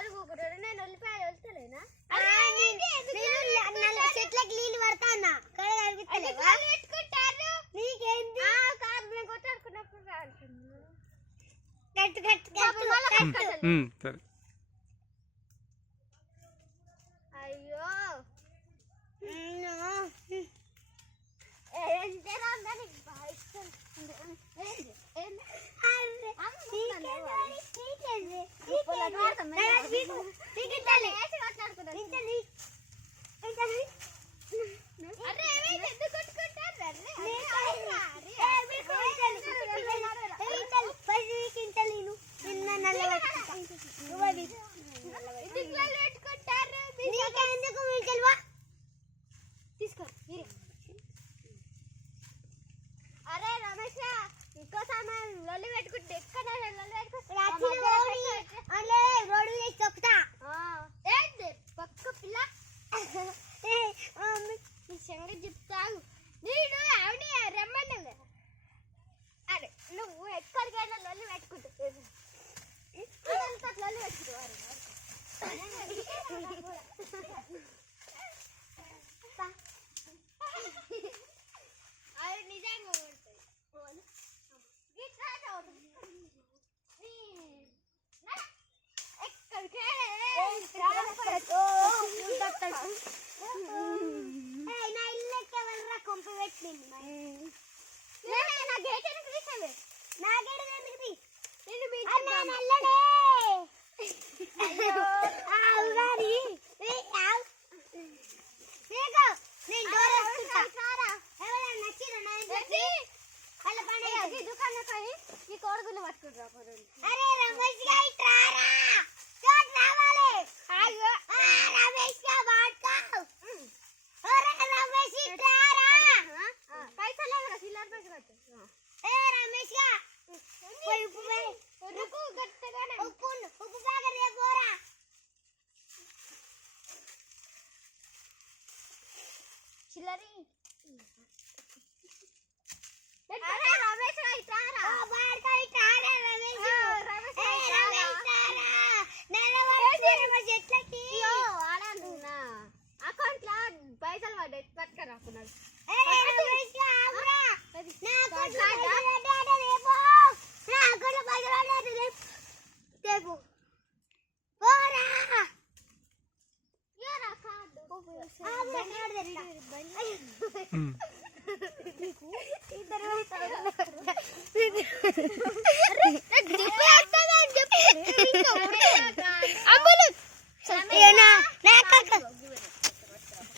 నేను ఉల్లిపాయలు వెళ్తలేనా చెట్లకి నీళ్ళు పడతానా పెట్టుకుంటారు నీకేంది కొట్టాడుకున్నప్పుడు గట్టు గట్టు సరే అయ్యో తీసుకో అరే రమేష్ ఇంకోసారి మనం లొల్లి పెట్టుకుంటే ఎక్కడ లొల్లి రోడ్డు వేసి తొక్కుతా ఏంటి పక్క పిల్ల ఈ సంగతి చెప్తావు నేను ఆవిడ రమ్మన్నా అరే నువ్వు ఎక్కడికైనా లొల్లి పెట్టుకుంటావు లొల్లి పెట్టుకుంటావు అది నిజంగా నా ఇల్లెక్క వెళ్ళరా కొంప పెట్టింది నా గేట్ ఎందుకు తీసావే నా గేట్ ఎందుకు నేను నల్లడే ఉగాది నేను డోర్ వేసుకుంటా ఎవరైనా నచ్చిరా వాళ్ళ పండుగ ఈ దుకాణం కానీ ఈ కోడిగుడ్లు పట్టుకుంటారు అరే రమేష్ గా ఇట్రారా చోట్ రావాలి రమేష్ గా వాడుకో రమేష్ ఇట్రారా పైసలు లేవరా చిల్లర పైసలు రమేష్ గా ఉప్పు గట్టిగానే ఉప్పు బాగా రేపోరా చిల్లరి అరే రమేష్ ఇట్రారా వాడుకో ఇట్రారా రమేష్ చెట్లకి ఆడంటున్నా అకౌంట్ లో పైసలు పడ్డాయి పట్టుకురాకున్నాడు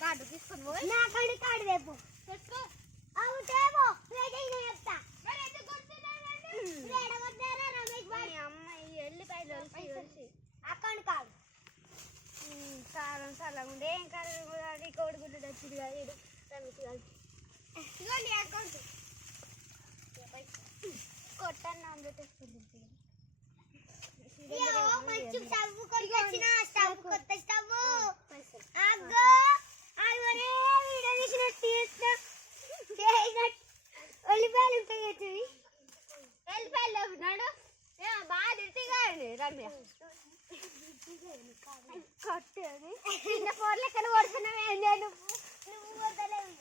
కార్డు తీసుకొని పోయి నా కార్డు రేపు పెట్టుకో అవుతేమో చెప్తా అమ్మాయి ఎల్లిపాయలు అకౌంట్ కార్డు కారం సలా ఉండే ఏం కారం కోడిగుడ్డు వచ్చింది కాదు ఇదిగోండి అకౌంట్ కొట్టండి ఆమ్లెట్ వేసుకుంటుంది మంచి స్టవ్ కొనుకొచ్చిన స్టవ్ కొత్త స్టవ్ అగ్గో అయ్యనే వీడియో తీసినట్టు ఉల్లిపాయలు ఉంటాయి ఎల్లిపాయలు ఉన్నాడు బాగా తిట్టిగా రమ్య కొట్టేది చిన్న ఫోన్లు ఎక్కడ కొడుతున్నావే నేను నువ్వు వదలేవు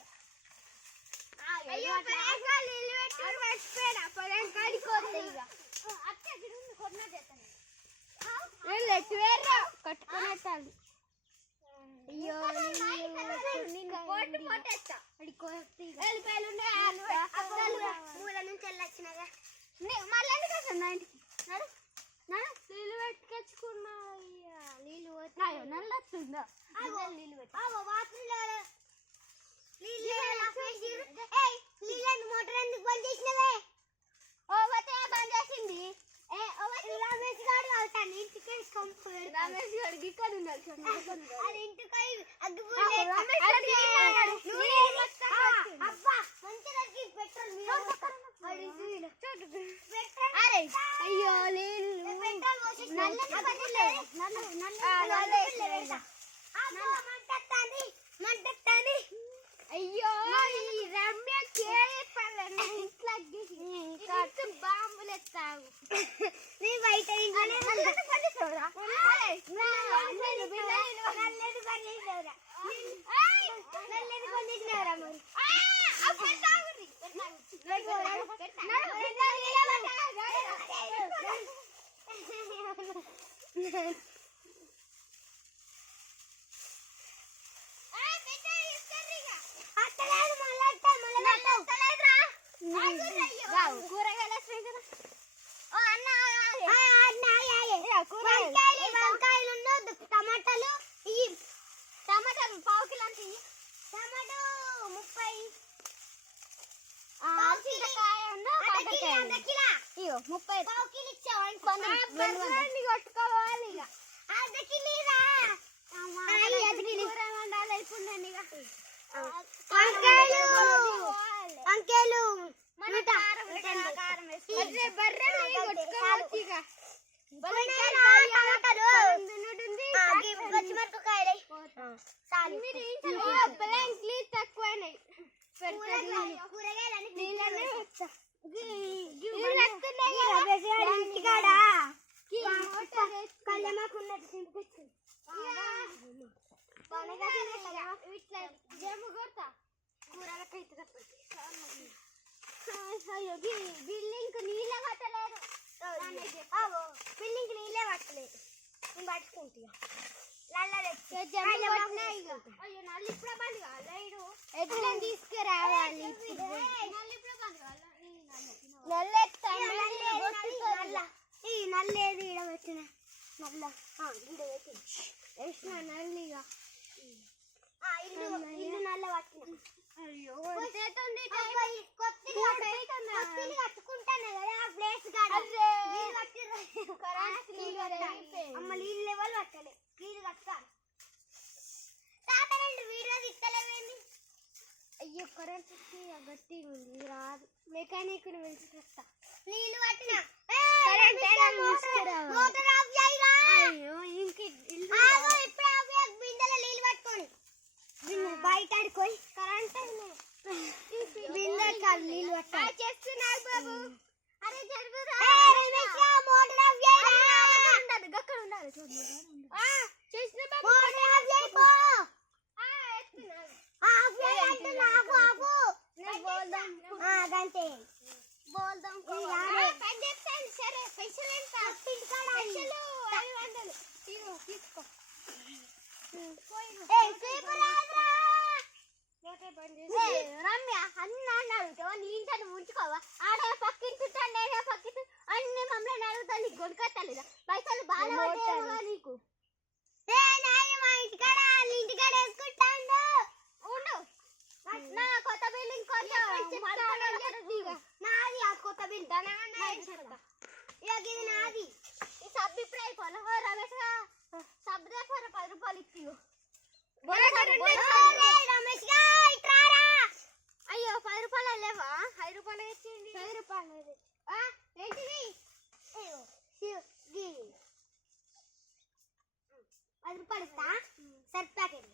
అయ్యో పదార్థాలు ఇల్లు పెట్టుకొని మర్చిపోయినా పదార్థాలు కొద్దిగా కట్టుకునేస్తాను అయ్యో మూల నుంచి వెళ్ళొచ్చినగా మళ్ళీ ఎందుకు వస్తుంది ఇంటికి నీళ్ళు పెట్టుకొచ్చుకున్నా నీళ్ళు నల్ల వచ్చిందా నీళ్ళు నీళ్ళు మోటార్ ఎందుకు బంద్ చేసినవే బంద్ చేసింది రమేష్ గారు అవుతాను ఇంటికి రమేష్ గారికి ఇక్కడ ఉన్నారు అది ఇంటికి అయ్యో అయ్యో ఈ రమ్య ఇంట్లో బాంబులు ఎత్తావు నీ బయట 30 చింతకాయ ఇగో 30 పావు కిలో ఇచ్చావా కొట్టుకోవాలి ఇక అర్ధ కిలో రా అంకెలు తక్కువైనాయి బిల్డింగ్ నీళ్ళే పట్టలేదు బిల్డింగ్ నీళ్ళే పట్టలేదు నేను పట్టుకుంటా అయ్యో నల్లి ఇప్పుడే బండి కాలేదు ఎట్లా తీసుకురావాలి నల్లేది ఈడ పెట్టిన నల్ల వేసిన నల్లిగా ఇల్లు నల్ల పట్టిన అయ్యో కట్టుకుంటాను కదా ఆ ప్లేస్ అమ్మ నీళ్ళు లెవెల్ పట్టలే నీళ్ళు కట్టాలి తాత రెండు వీడియో తీస్తలేవేంది అయ్యో కరెంట్ గట్టి ఉంది రాదు మెకానిక్ పిలిచిస్తా నీళ్ళు పట్టిన మోటార్ ఆఫ్ చేయరా అయ్యో ఇంక ఇప్పుడే ఆఫ్ చేయకు బిందెలో నీళ్ళు పట్టుకొని బయట ఆడుకోయి కరెంట్ బిందె కాదు నీళ్ళు పట్టాలి చేస్తున్నారు బాబు అరే జరుగురా మోటార్ ఆఫ్ చేయరా అక్కడ ఉండాలి చేసిన మోటార్ ఆఫ్ చేయపో ఆఫ్ చేయంటే నాకు ఆపు గంతే బోల్దాం సరే స్పెషల్ ఎంత స్పెషల్ 500 తీసుకో రమ్య అన్న అడుగుతావా నీ ఇంట్లో ఉంచుకోవా ఆడ పక్కింటుంటాను నేనే పక్కింటు అన్ని మమ్మల్ని అడుగుతా నీకు కొనుక్కొస్తలేదా పైసలు బాగా నీకు ఇంటికాడ వేసుకుంటాను ఉండు నా కొత్త బిల్డింగ్ నాది ఆ కొత్త బిల్ ఇది నాది ఈ సబ్బు ఇప్పుడు అయిపోవాలి రమేష్ సబ్బు దగ్గర 10 రూపాయలు ఇచ్చి రమేష్ గా ఇట్రారా అయ్యో 10 రూపాయలు లేవా 5 రూపాయలు ఇచ్చింది 10 రూపాయలు ఏంటిది 10 రూపాయలు ఇస్తా సర్ఫ్ ప్యాకెట్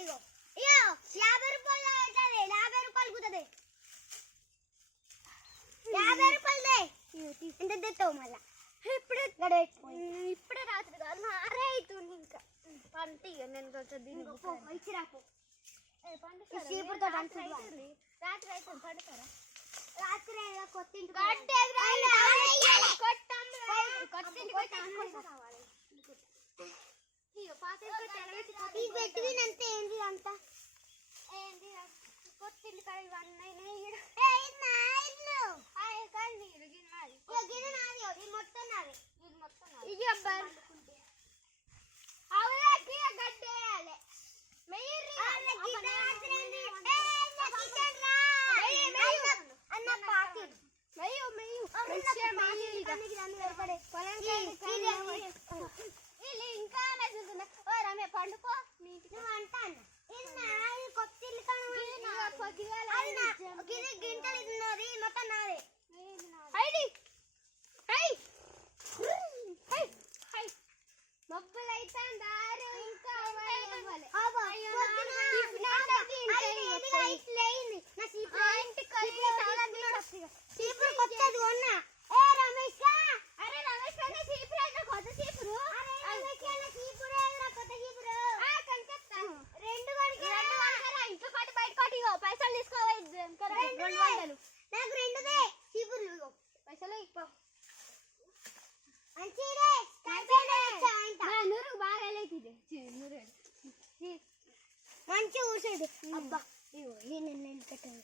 ఇగో ఇగో 50 రూపాయలు అవుతుంది 50 రూపాయలు కుదరదు 50 రూపాయలు ఎంత తెస్తావు మళ్ళా ఇప్పుడే రాత్రి కాదు మారే అవుతుంది ఇంకా పంట ఇక నేను కొంచెం ఇచ్చిరాపు రాత్రి అవుతుంది పండుతారా రాత్రి కొత్త పెట్టినంత ఏంది అంత ఏంటి కొత్తిల్లు కాడ ఇవన్నీ మొత్తం నాది గడ్డేయాలి ఇంకా రమ్య పండుకో నువ్వు అంటాను గింటలు ఇన్నది మొత్తం నాదే మబ్బులు అయితే ఇంకా కొత్తది కొన్నా రమేష్ అరే రమేష్ కొత్త చీపురు ఇంట్లో పాటు బయట పాటు పైసలు తీసుకోవాలి 200 నాకు రెండుదే చీపుర్లు పైసలు నూరు బాగా మంచి ఊసేది అబ్బా నేను పెట్టాను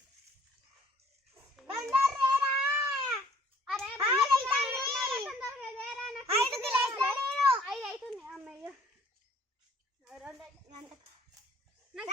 నాకు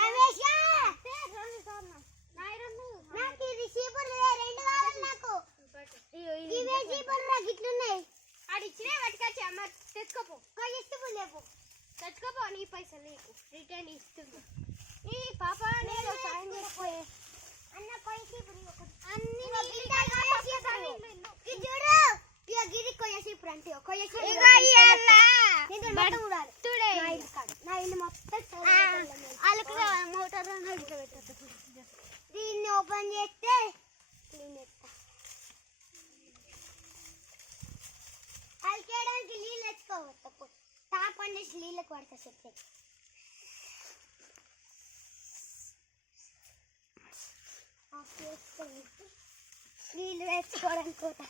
నీళ్ళు తెచ్చుకోవడానికి పోతా.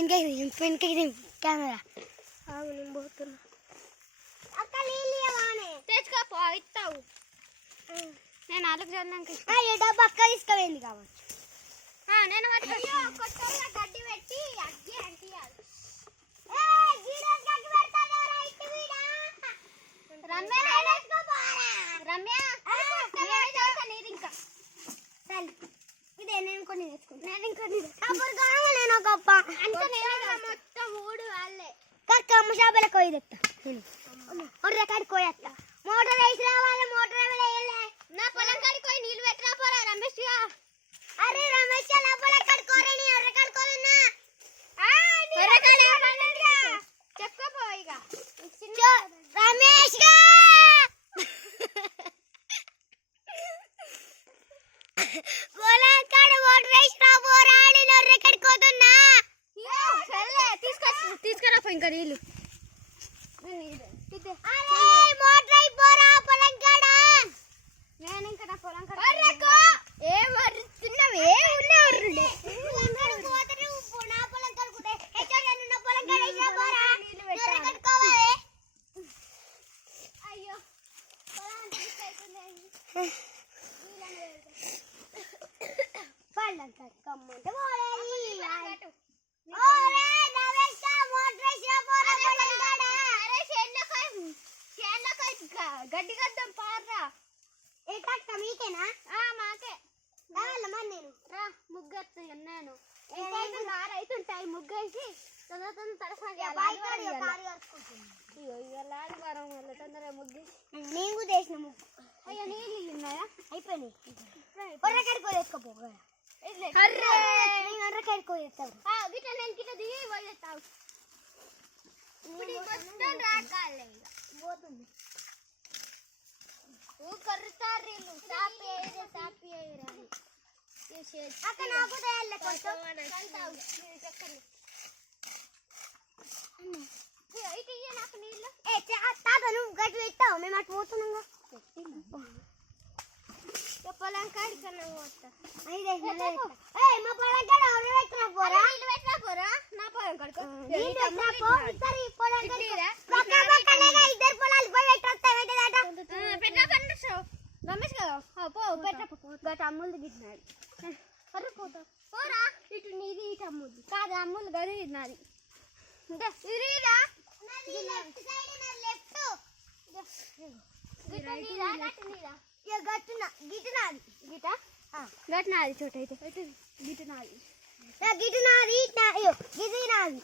ఇంకే కెమెరా నేను పోతున్నా. అక్క నీళ్ళు ఇవ్వనే తెచ్చుకోపో ఇస్తావు. నేను నాలుగు జనానికి డబ్బు అక్క తీసుకుపోయింది కావచ్చు. నేను కొత్తగా గడ్డి పెట్టి అగ్గి అంటియాలి. రమ్య ఇంకా ఇదే నేను కొన్ని తెచ్చుకుంటా. నేను ఇంకొన్ని నేను గొప్ప మొత్తం మూడు వాళ్ళే కమ్మ షాపుల కోయి తెస్తా. ఒర్రెకాడి కోయత్తా. మోటార్ వేసి రావాలి. మోటార్ వేయలే. నా పొలం కాడికి పోయి నీళ్ళు పెట్టరా పోరా రమేష్. అరే రమేష్ నా పొలం కాడి కోరే నీ ఒర్రెకాడి కోయన్నా. చెప్పుకోపో ఇక రమేష్ గా పొలం కాడి మోటార్ వేసి రా పోరా నీ ఒర్రెకాడి కోతున్నా. తీసుకురా ఇంకా నీళ్ళు. మోటార్ అయిపోరా పొలం కాడ. నేను ఇంకా నా పొలం ఏ తిన్నవే ఉన్న ఒర్రుడే నా పొలం కడుకుంటే నా పొలం కాడ వేసి రా పోరా. కట్టుకోవాలి. అయ్యో పళ్ళం కట్టుకోమంటే గడ్డి గడ్డం పార్రా. మీకేనా మాకే రావాల మరి నేను రా ముగ్గేస్తాను. నేను ఆరైతుంటాయి ముగ్గేసి తొందర తడసాగా ఆదివారం వల్ల తొందరగా ముగ్గేసి నేను కూడా వేసిన ముగ్గు. అయ్యో నీళ్ళు ఉన్నాయా? అయిపోయినాయి. ఒర్రకాడికి వేసుకోపోగా ఒర్రకాడికి వేస్తాను. గిట్ట నేను గిట్ట దిగి పోయేస్తావు. మొత్తం రాకాలే పోతుంది. కర్రుతారు అక్క నాకు తయారు కొంచెం నాకు నీళ్ళు. తాత నువ్వు గట్టి పెట్టావు. మేము అటు పోతున్నాగా. పొలం కాడికన్నా పోతా. మా పొలం కాడ పెట్టినా పోరా. నీళ్ళు పెట్టినా పోరా నా పొలం కాడికో. ఇద్దరు పొలాలు పోయి పెట్టా పండిస్తావు రమేష్ కదా. పో పెట్ట అమ్ములు గిట్టినాడు. పోరా ఇటు నీది ఇటు అమ్ముద్ది కాదు. అమ్ములు గది నాది. ఇరిరా గట్టినాది చోట అయితే గిటు నాది. గిటు నాది. ఇది నాది.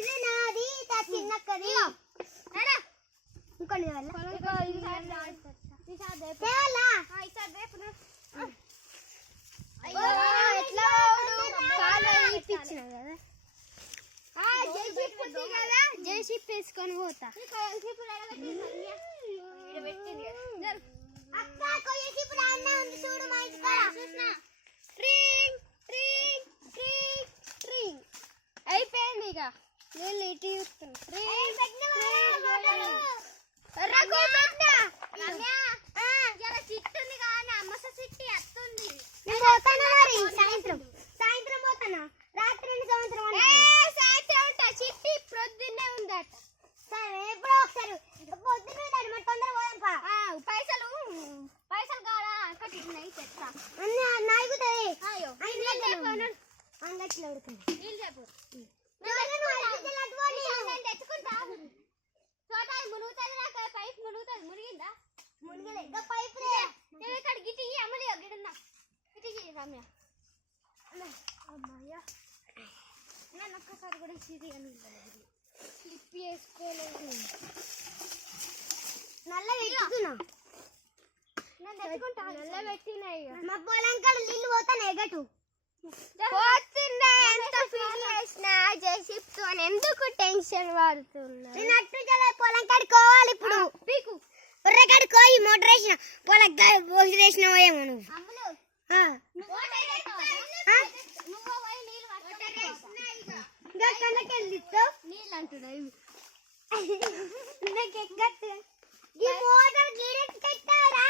ఇది నాది. చిన్నక్కది ఇంకొన్ని జేసీపీ వేసుకొని పోతా. అయిపోయింది ఇక నేను ఇటు చూస్తున్నా. చిట్టుంది కానీ అమ్మస చిట్టి వస్తుంది. సాయంత్రం పోతానా. రాత్రి సాయంత్రం సాయంత్రం ఉంటా. చిట్టి ప్రొద్దున్నే ఉందట. సరే ఎప్పుడో ఒకసారి పొద్దున్న మరి తొందర పోదాంపా. పైసలు కావాలా కట్టినాయి చెప్తా. నాయకుతుంది. అయ్యో అంగట్లో ఉడుతుంది. నీళ్ళు చెప్పు. నేను తెచ్చుకుంటా. చోట మునుగుతుంది. నాకు పైప్ మునుగుతుంది. మునిగిందా? మునిగలే పైపు ఇక్కడ గిటి అమ్మలే గిడున్నా గిటి రమ్య. అమ్మాయ్యా నేను ఒక్కసారి కూడా సిరి అని స్లిప్ వేసుకోలేదు. నల్ల పెట్టుకున్నా. నేను తెచ్చుకుంటా. నల్ల పెట్టినాయి. మా పొలం కాడ నీళ్ళు పోతాను ఎగటు పోతున్నా. ఎంత ఫీల్ చేసినా జేసీపీతో ఎందుకు టెన్షన్ పడుతున్నా. నేను అట్టు పొలం కాడికి పోవాలి ఇప్పుడు. పీకు ఒర్రకాడి కోయి మోటార్ వేసిన పొలం పోసి వేసినావో ఏమో నువ్వు. నీళ్ళు అంటున్నాయి. మోటార్ గిరెత్తారా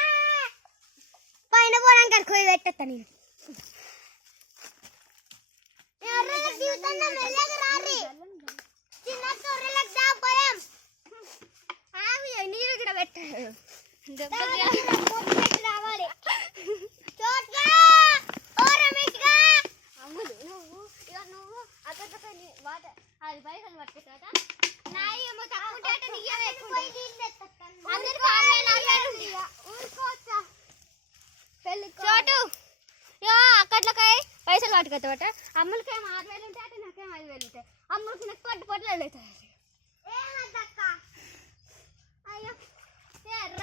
పొలం కాడ కోయి పెట్టేస్తా నేను నీళ్ళు కూడా పెట్టారు రావాలి అమ్ములు నువ్వు ఇక నువ్వు అక్కడ వాటర్ అది పైసలు పట్టే కదా నాయేమో తక్కువ చోటు అక్కట్లకాయ పైసలు పట్టుకొస్తావట అమ్ములకేమో 6,000 ఉంటాయి అంటే నాకేమో 5,000 ఉంటాయి అమ్ములకి నాకు పొట్టులు అవుతాయి అయ్యో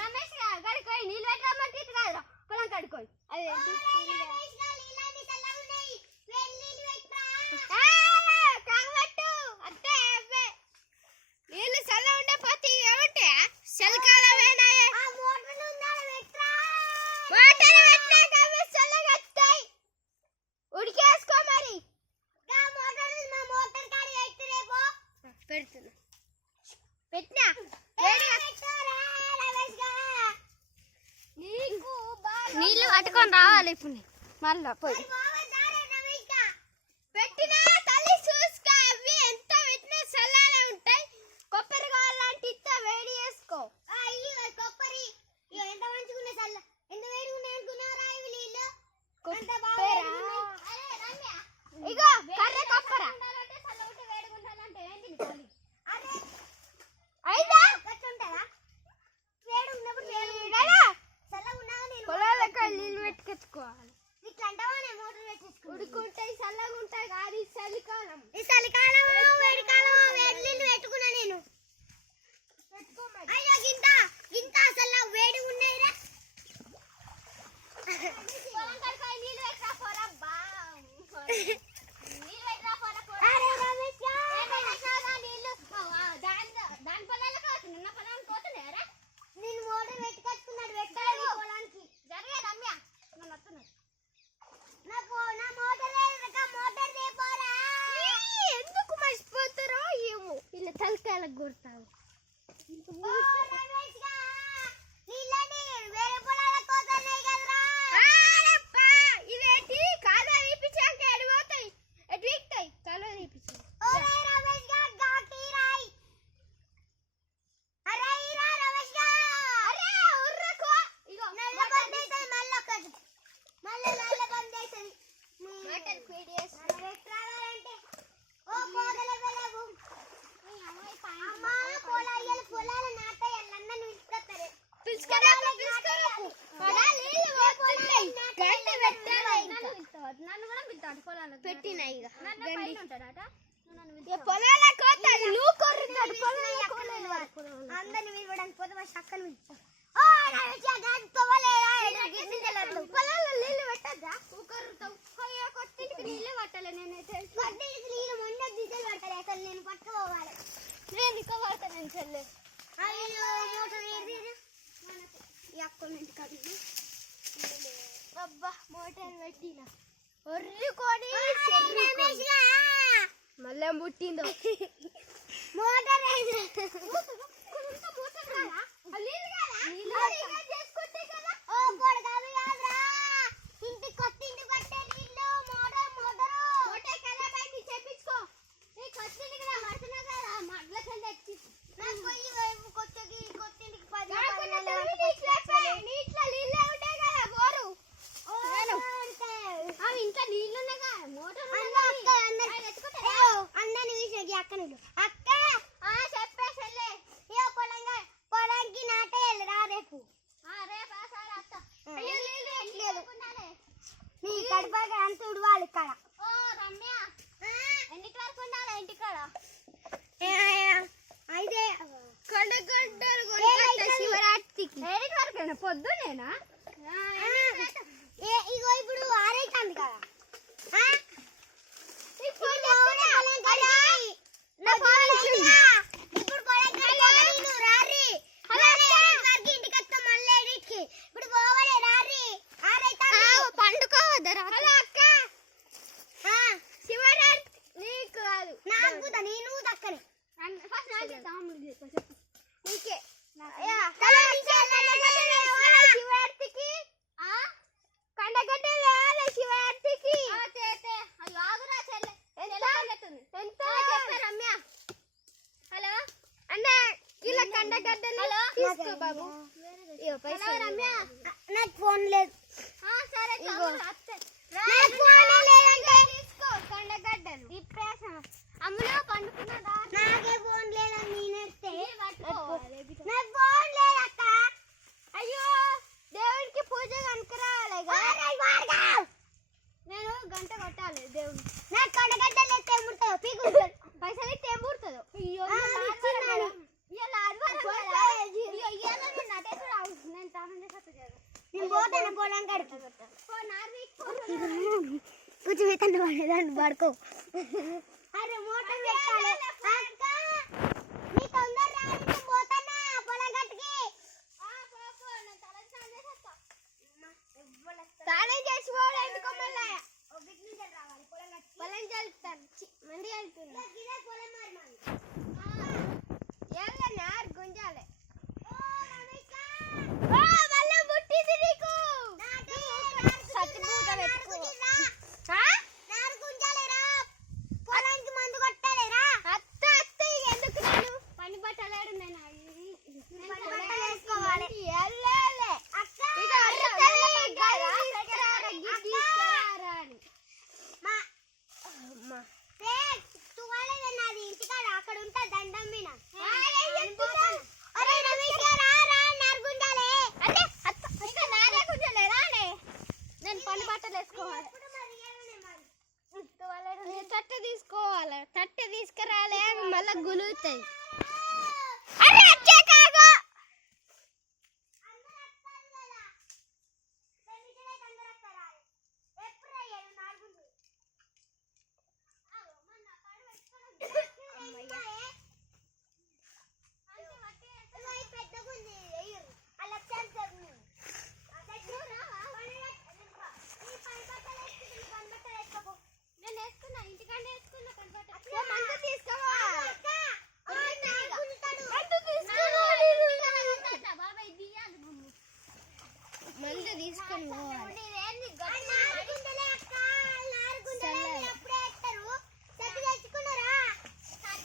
రమేష్ గడికి పోయి నీళ్ళు పెట్టి రమ్మంటే ఇటు కాదురా పొలం కడుకోయి అదే నీళ్ళు చల్ల ఉండే పోతే ఏమంటే చలికాలమేనా ఉడికేసుకో మరి పెడుతున్నా పెట్టినా నీళ్ళు పట్టుకొని రావాలి ఇప్పుడు మళ్ళా పోయి పెట్టినా తల్లి చూసుకో అవి ఎంత పెట్టినా చల్లానే ఉంటాయి కొబ్బరి కావాలంటే ఇస్తా వేడి చేసుకో కొబ్బరి ఎంత మంచిగా చల్ల ఎంత వేడిగా ఉన్నాయి అనుకున్నారా ఇవి నీళ్ళు ఇగో కర్ర కొబ్బర అయిదా పొలాలకి నీళ్ళు పెట్టుకొచ్చుకోవాలి ఉడుకుంటాయి చల్లగా ఉంటాయి కాదు ఈ చలికాలం వేడికాలం వేడి నీళ్ళు పెట్టుకున్నా నేను అయ్యో గింత గింత అసలు వేడి ఉన్నాయిరా పొలం కడుకోయి నీళ్ళు పెట్టరా పోరా బా నీళ్ళు పెట్టరా పోరా నీళ్ళు దాని పొలాలకు అవుతుంది నా పొలానికి పోతున్నారా నేను మోటార్ పెట్టుకొచ్చుకున్నాడు పెట్టాలి పొలానికి జరిగే రమ్య నన్ను వస్తున్నాడు నా మోటార్ దేపోరా ఎందుకు మర్చిపోతారో ఏమో ఇలా తలకాయలకు కొడతావు ఇదేంటి కాలు తీపించాక ఎడిపోతాయి ఎటు వీక్తాయి కాలు తీపించాయి అందరిని వినడానికి పోతే మా చక్కని పిలుస్తాం నీళ్ళు పట్టాలి నేనైతే నీళ్ళు మొన్న డీజిల్ పట్టాలి అసలు నేను పట్టుకోవాలి నేను ఇక పడతాను చెల్లె అయ్యో మోటార్ ఏది అబ్బా మోటార్ పెట్టిన ఒర్రుకొని మళ్ళీ పుట్టిందో మోటార్ ఇంటి కొత్త ఇంటి పట్టే నీళ్ళు మోటార్ మోటార్ కల్లా బయట చేపించుకో నీ కొత్త ఇంటికి రా పడుతున్నా కదా మడ్ల కింద ఎక్కి నాకు పోయి కొత్త ఇంటికి 10 నీటిలో నీళ్ళే ఉంటాయి కదా బోరు అవి ఇంట్లో నీళ్ళు ఉన్నాయి కదా మోటార్ అందరిని వీసి అక్క నీళ్ళు అక్క చెప్పే చెల్లె పొలానికి నాటేయాలి రా రేపు రేపు సార్ అత్త నీ కడపగా అంత ఉడవాలి ఇక్కడ ఓ రమ్య ఎన్నిక వరకు ఉండాలి ఇంటికాడ అయితే శివరాత్రికి ఎన్నిక వరకు పొద్దునేనా ఇగో ఇప్పుడు ఆరైతుంది కదా ఇప్పుడు ఇప్పుడు పోవాలి రారి పండుకోవద్దరా హలో అక్క శివరాత్రి నీకు కాదు నాకు నేను దక్కని ఫస్ట్ నీకే శివరాత్రికి కండగడ్డలు తీసుకో బాబు. ఇగో పైసలు రమ్య, నాకు ఫోన్ లేదు. సరే ఇగో. నాకు ఫోన్ లేదంటే తీసుకో కండగడ్డలు. అమ్ములో పండుకున్నదా? నాకే ఫోన్ లేదని నేనేస్తే పట్టుకో. నాకు ఫోన్ లేదక్క. అయ్యో దేవునికి పూజ కనుకరావాలి. నేను గంట కొట్టాలి దేవుని. నాకు కొండగడ్డలు ఎత్తే ముడతావు పీకు పైసలు ఇస్తే ఏం పుడుతుందో. అయ్యో ఆ, ఇచ్చినాను. నేను పోతాను పొలం కడుపు కూర్చోబెట్టాను పడేదాన్ని పడుకో. అరే మోటార్ పెట్టాలి అక్క. నీ తొందర రాదు, నేను పోతానా పొలం గట్టుకి. స్నానం చేసి పోవాలి. ఎందుకో మళ్ళీ పొలం చల్లుతాను. మంది చల్లుతున్నా. నారు గుంజాలి. మళ్ళీ పుట్టింది నీకు. సత్తిపూట పెట్టుకో. పొలానికి మందు కొట్టాలేరా? అత్త అత్త ఇక ఎందుకు నేను పని బట్టలేడు. నేను పని బట్టలు వేసుకోవాలి. వెళ్ళాలి. అక్క ఇక అర్రతల్లి గారా, తీసుకురారా, గిన్నె తీసుకురారా అని. తువాలేదే నాది ఇంటికాడ అక్కడ ఉంటా దండం మీద. అరే రమేష్ రా రా నారుగుండాలే. అంటే అత్త ఇక నారే గుంజలే రానే. నేను పని బట్టలు వేసుకోవాలి. తట్టె తీసుకోవాలి. తట్టె తీసుకురాలే మళ్ళీ గులుగుతాయి. అరే వచ్చే కాగో. నేను వేసుకున్నా, ఇంటికాడ వేసుకున్నా పని బట్టలు. మందు తీసుకోవా. మందు తీసుకొని పోవాలి.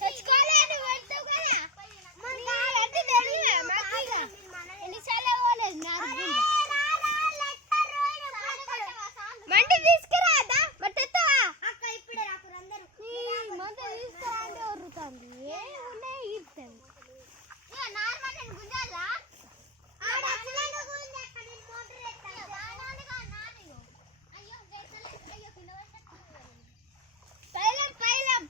తెచ్చుకోలేదు పెడతావు కదా. అంటే తెలియదా మాకు ఇక. ఎన్నిసార్లు పోలేదు నారుగుండ. మంట తీసుకురాదా మట్టెత్తవా. అక్క ఇప్పుడే రాకు అందరూ. మంట తీసుకురా అంటే వరుతుంది. ఏమున్నాయి ఇస్తాను. ఇక నార్మల్ నేను గుంజాలా. ఆడ అసలు గుంజ అక్కడ నేను మోటార్ ఎత్తాను. పైలం పైలం.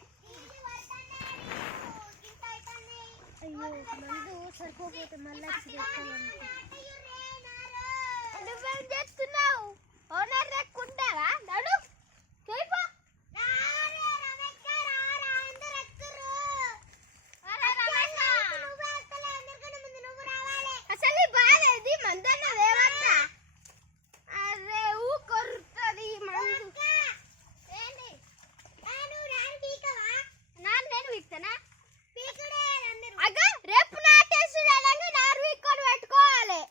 అయ్యో మందు సరిపోతే మళ్ళీ నువ్వేం చేస్తున్నావు? ఓనర్ రెక్కుంటావా? నడు చేయిపో. అసలు బాగాలేదు మందన్న దేవంత. అరే ఊ కొరుతుంది మందు. నాన్న నేను వీక్తానా? అగా రేపు నాటేస్తున్నా నారు వీక్కొని పెట్టుకోవాలి.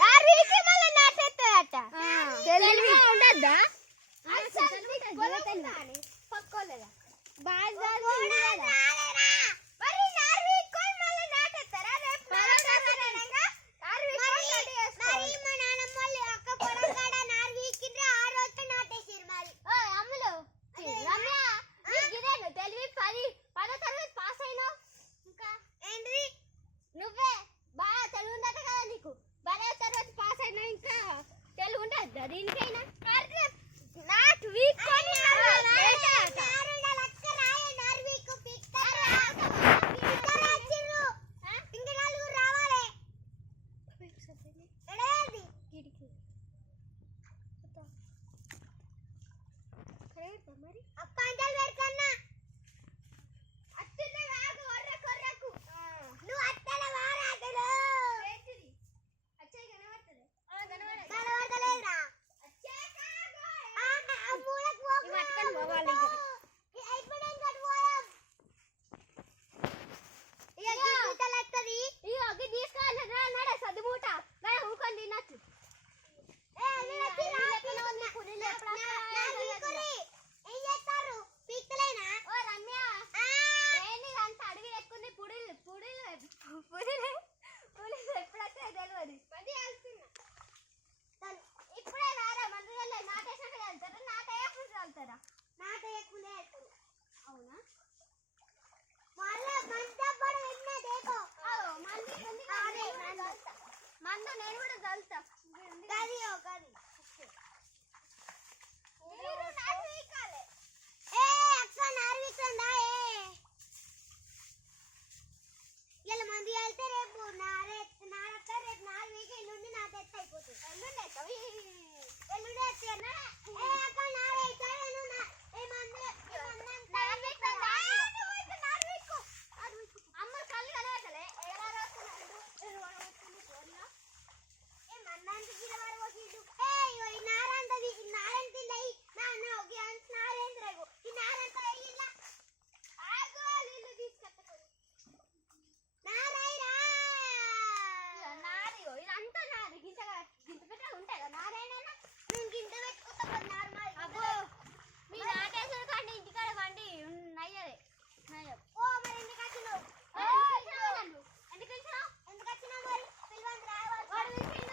నారు వీకి మళ్ళీ నాటేస్తుందట. తెలివి ఉండద్దా? గది మీరు నాకు వీకాలే ఏ అక్క నార్వికుందా ఇలా మంది వెళ్తే రేపు నారక్క రేపు 4 వీక్ ఎల్లుండి నా తెత్త అయిపోతుంది ఎల్లుండి ఎత్తున్నా ఏ అక్క నారైతే నేను ఏ మంది అమ్మ కళ్ళు కనబడతలే ఎలా రాస్తున్నాడు ఏ మన్నాంటి గిర వర వసిడు ఏ ఈ నారంతది ఈ నారంతి లై నా ఓకే అంత నారేంద్రగో ఈ నారంత ఇల్ల ఆగో నీళ్ళు తీసుకొస్తాను నారైరా నాది ఇదంతా నాది గింత పెట్ట ఉంటాయి నారాయణ నేను గింత పెట్టుకుంటా నార్మల్ అబ్బో మీ నాటేశ్వర కంటే ఇంటికాడ వండి నయ్యదే నయ్యం ఓ మరి ఎందుకు వచ్చినావు ఎందుకు వచ్చినావు ఎందుకు వచ్చినావు మరి పిల్లవాడిని రావాలి వాడు పిలిచిండు